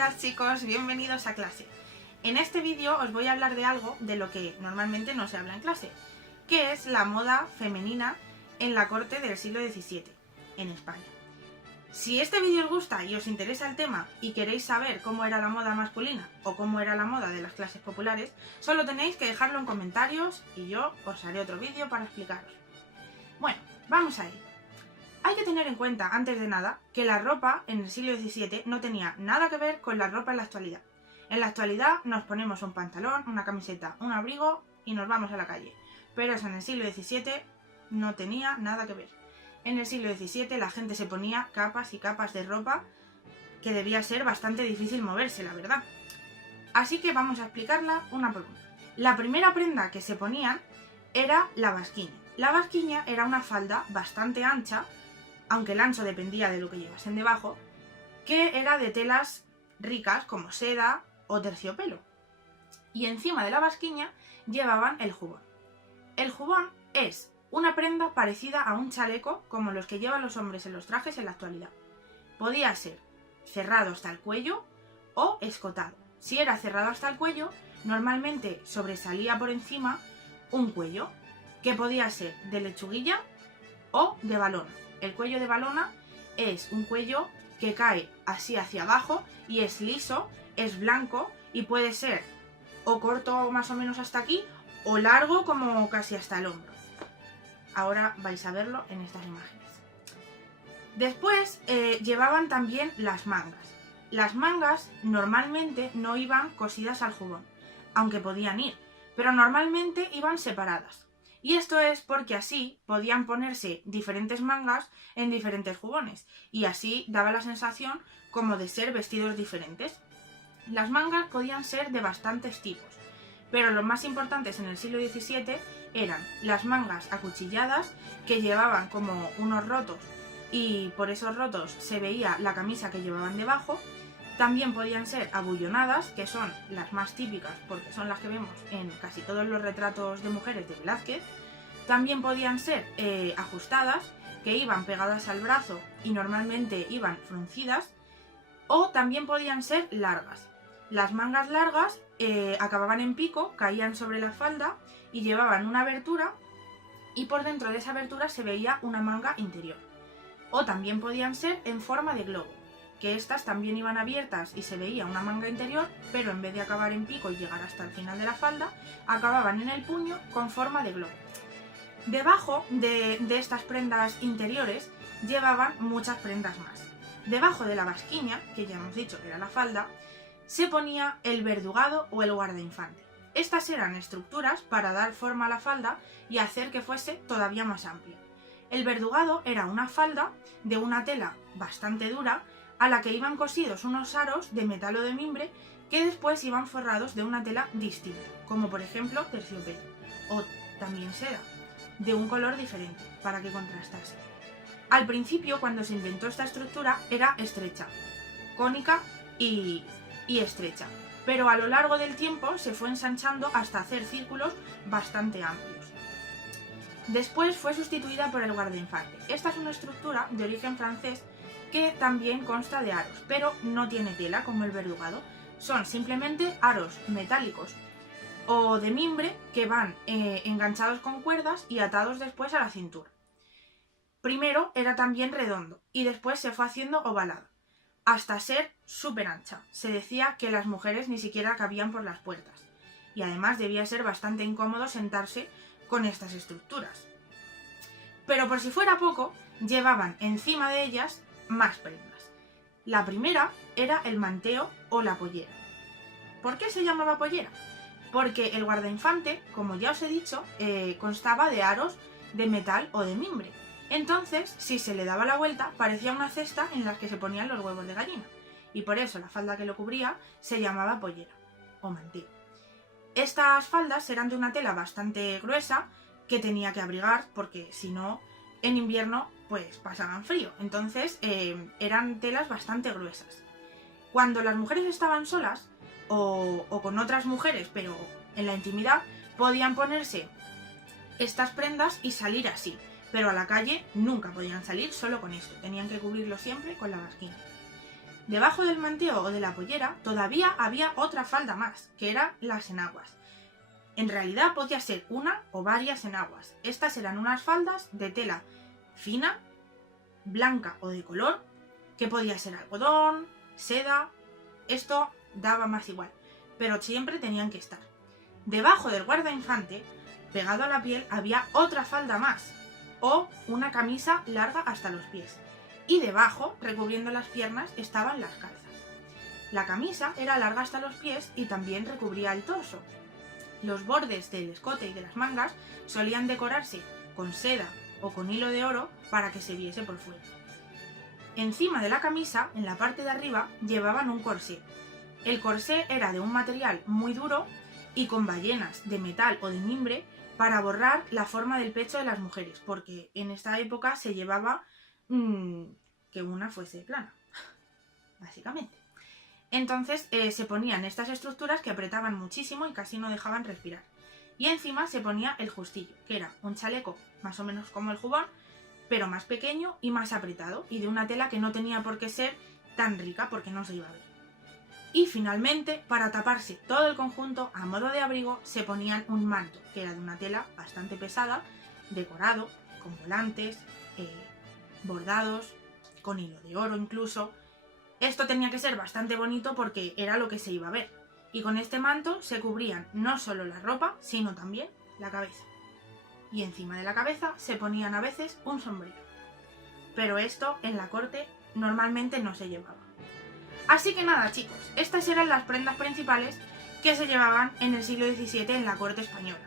días chicos, bienvenidos a clase. En este vídeo os voy a hablar de algo de lo que normalmente no se habla en clase, que es la moda femenina en la corte del siglo XVII, en España. Si este vídeo os gusta y os interesa el tema y queréis saber cómo era la moda masculina o cómo era la moda de las clases populares, solo tenéis que dejarlo en comentarios y yo os haré otro vídeo para explicaros. Bueno, vamos a ello. Hay que tener en cuenta, antes de nada, que la ropa en el siglo XVII no tenía nada que ver con la ropa en la actualidad. En la actualidad nos ponemos un pantalón, una camiseta, un abrigo y nos vamos a la calle. Pero eso en el siglo XVII no tenía nada que ver. En el siglo XVII la gente se ponía capas y capas de ropa que debía ser bastante difícil moverse, la verdad. Así que vamos a explicarla una por una. La primera prenda que se ponían era la basquiña. La basquiña era una falda bastante ancha, aunque el ancho dependía de lo que llevasen debajo, que era de telas ricas como seda o terciopelo. Y encima de la basquiña llevaban el jubón. El jubón es una prenda parecida a un chaleco como los que llevan los hombres en los trajes en la actualidad. Podía ser cerrado hasta el cuello o escotado. Si era cerrado hasta el cuello, normalmente sobresalía por encima un cuello, que podía ser de lechuguilla o de balona. El cuello de balona es un cuello que cae así hacia abajo y es liso, es blanco y puede ser o corto más o menos hasta aquí o largo como casi hasta el hombro. Ahora vais a verlo en estas imágenes. Después llevaban también las mangas. Las mangas normalmente no iban cosidas al jubón, aunque podían ir, pero normalmente iban separadas. Y esto es porque así podían ponerse diferentes mangas en diferentes jubones y así daba la sensación como de ser vestidos diferentes. Las mangas podían ser de bastantes tipos, pero los más importantes en el siglo XVII eran las mangas acuchilladas, que llevaban como unos rotos y por esos rotos se veía la camisa que llevaban debajo. También podían ser abullonadas, que son las más típicas porque son las que vemos en casi todos los retratos de mujeres de Velázquez. También podían ser ajustadas, que iban pegadas al brazo y normalmente iban fruncidas. O también podían ser largas. Las mangas largas acababan en pico, caían sobre la falda y llevaban una abertura y por dentro de esa abertura se veía una manga interior. O también podían ser en forma de globo, que estas también iban abiertas y se veía una manga interior, pero en vez de acabar en pico y llegar hasta el final de la falda, acababan en el puño con forma de globo. Debajo de estas prendas interiores llevaban muchas prendas más. Debajo de la basquiña, que ya hemos dicho que era la falda, se ponía el verdugado o el guardainfante. Estas eran estructuras para dar forma a la falda y hacer que fuese todavía más amplia. El verdugado era una falda de una tela bastante dura a la que iban cosidos unos aros de metal o de mimbre que después iban forrados de una tela distinta, como por ejemplo terciopelo o también seda, de un color diferente para que contrastase. Al principio, cuando se inventó esta estructura, era estrecha, cónica y estrecha, pero a lo largo del tiempo se fue ensanchando hasta hacer círculos bastante amplios. Después fue sustituida por el guardainfante. Esta es una estructura de origen francés que también consta de aros, pero no tiene tela como el verdugado. Son simplemente aros metálicos o de mimbre que van enganchados con cuerdas y atados después a la cintura. Primero era también redondo y después se fue haciendo ovalado, hasta ser súper ancha. Se decía que las mujeres ni siquiera cabían por las puertas y además debía ser bastante incómodo sentarse con estas estructuras. Pero por si fuera poco, llevaban encima de ellas más prendas. La primera era el manteo o la pollera. ¿Por qué se llamaba pollera? Porque el guardainfante, como ya os he dicho, constaba de aros de metal o de mimbre. Entonces, si se le daba la vuelta, parecía una cesta en la que se ponían los huevos de gallina. Y por eso la falda que lo cubría se llamaba pollera o manteo. Estas faldas eran de una tela bastante gruesa que tenía que abrigar porque si no, en invierno pues pasaban frío. Entonces eran telas bastante gruesas. Cuando las mujeres estaban solas o con otras mujeres, pero en la intimidad, podían ponerse estas prendas y salir así. Pero a la calle nunca podían salir solo con esto, tenían que cubrirlo siempre con la basquiña. Debajo del manteo o de la pollera todavía había otra falda más, que eran las enaguas. En realidad podía ser una o varias enaguas. Estas eran unas faldas de tela fina, blanca o de color, que podía ser algodón, seda, esto daba más igual, pero siempre tenían que estar. Debajo del guardainfante, pegado a la piel, había otra falda más, o una camisa larga hasta los pies. Y debajo, recubriendo las piernas, estaban las calzas. La camisa era larga hasta los pies y también recubría el torso. Los bordes del escote y de las mangas solían decorarse con seda o con hilo de oro para que se viese por fuera. Encima de la camisa, en la parte de arriba, llevaban un corsé. El corsé era de un material muy duro y con ballenas de metal o de mimbre para borrar la forma del pecho de las mujeres, porque en esta época se llevaba que una fuese plana, básicamente. Entonces se ponían estas estructuras que apretaban muchísimo y casi no dejaban respirar. Y encima se ponía el justillo, que era un chaleco más o menos como el jubón, pero más pequeño y más apretado, y de una tela que no tenía por qué ser tan rica porque no se iba a ver. Y finalmente, para taparse todo el conjunto, a modo de abrigo, se ponían un manto, que era de una tela bastante pesada, decorado, con volantes, bordados, con hilo de oro incluso. Esto tenía que ser bastante bonito porque era lo que se iba a ver. Y con este manto se cubrían no solo la ropa, sino también la cabeza. Y encima de la cabeza se ponían a veces un sombrero. Pero esto en la corte normalmente no se llevaba. Así que nada, chicos, estas eran las prendas principales que se llevaban en el siglo XVII en la corte española.